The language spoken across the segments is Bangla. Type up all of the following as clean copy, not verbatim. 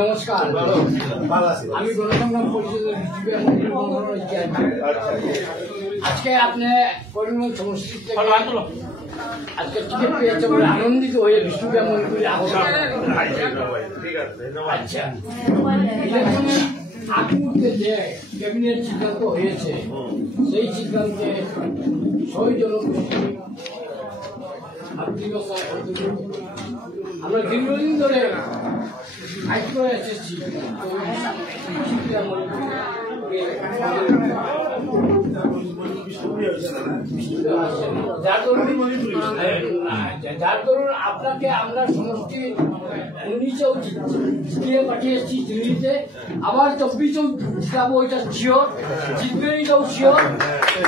নমস্কার, আমি গণসংগ্রাম পরিষদের আজকে আপনি করিমগঞ্জ সমষ্টি থেকে আজকে টিকিট পেয়েছে বলে আনন্দিত হয়ে বিষ্ণুপ্রিয়া মন্দিরে আচ্ছা, আগ মুহূর্তে যে ক্যাবিনেট সিদ্ধান্ত হয়েছে সেই সিদ্ধান্তে 6 জনগোষ্ঠী আমরা দীর্ঘদিন ধরে ফাইট করে এসেছি। যার দরুন আপনাকে আমরা সমষ্টি 19-এও জিতিয়ে পাঠিয়েছি দিল্লিতে, আবার 24-এও জিতাবো, ওইটা শিওর, জিতবে এটাও শিওর।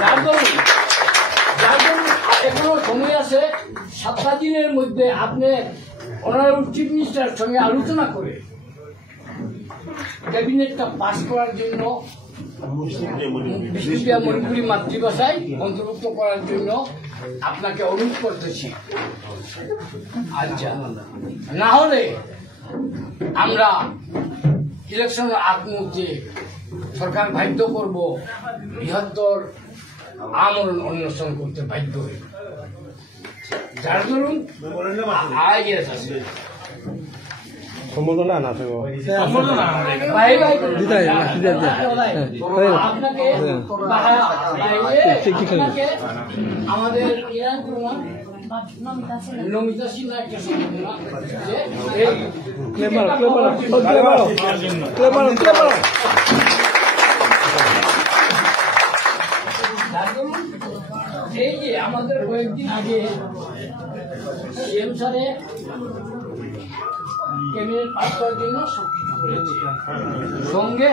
যার দরুন এখনো সময় আছে, 7 দিনের মধ্যে আপনি অনারেবল চিফ মিনিস্টারের সঙ্গে আলোচনা করে ক্যাবিনেটটা পাস করার জন্য বিষ্ণুপ্রিয়া মণিপুরী মাতৃভাষায় অন্তর্ভুক্ত করার জন্য আপনাকে অনুরোধ করতেছি। আচ্ছা, না হলে আমরা ইলেকশনের আগ মুহূর্তে সরকার বাধ্য করব বৃহত্তর আমরণ অন্বেষণ করতে বাধ্য হয়ে। যার ধরুন আমাদের নমিতা সিনহা একটা এই যে আমাদের কয়েকদিন আগে সিএম স্যারে ক্যাবিনেট পাস করার জন্য সঙ্গে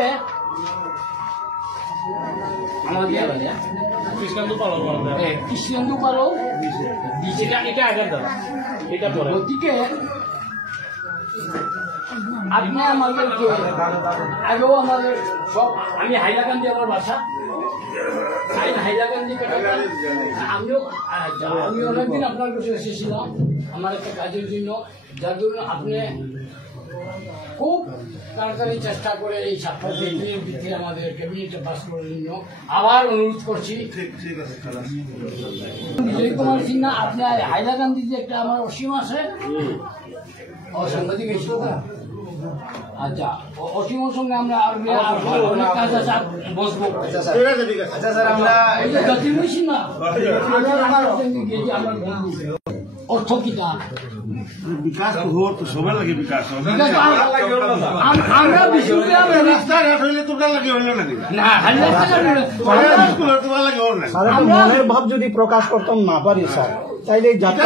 আমাদের কৃষ্ণেন্দু পালও গতিকে আপনি আমাদেরকে আগেও আমাদের সব, আমি হাইলাকান্দি আমার বাসা, হাইলাকান্দি আমি অনেকদিন আপনার কাছে এসেছিলাম আমার একটা কাজের জন্য। যার জন্য আপনি খুব তাড়াতাড়ি চেষ্টা করে এই 7 দিনের ভিত্তিতে আমাদের ক্যাবিনেটে পাস করার জন্য আবার অনুরোধ করছি। বিজয় কুমার সিনহা, আপনি হাইলাকান্দিতে একটা আমার অসীম আছে, সাংবাদিক এসেছিল না? আচ্ছা, অসীমের সঙ্গে আমরা অনেক কাজ আছে, বসবো। অর্থ কিটা বিকাশ তো সবার লাগে, বিকাশ আমরা মনের ভাব যদি প্রকাশ করতাম না পারি স্যার, তাইলে যাত্রা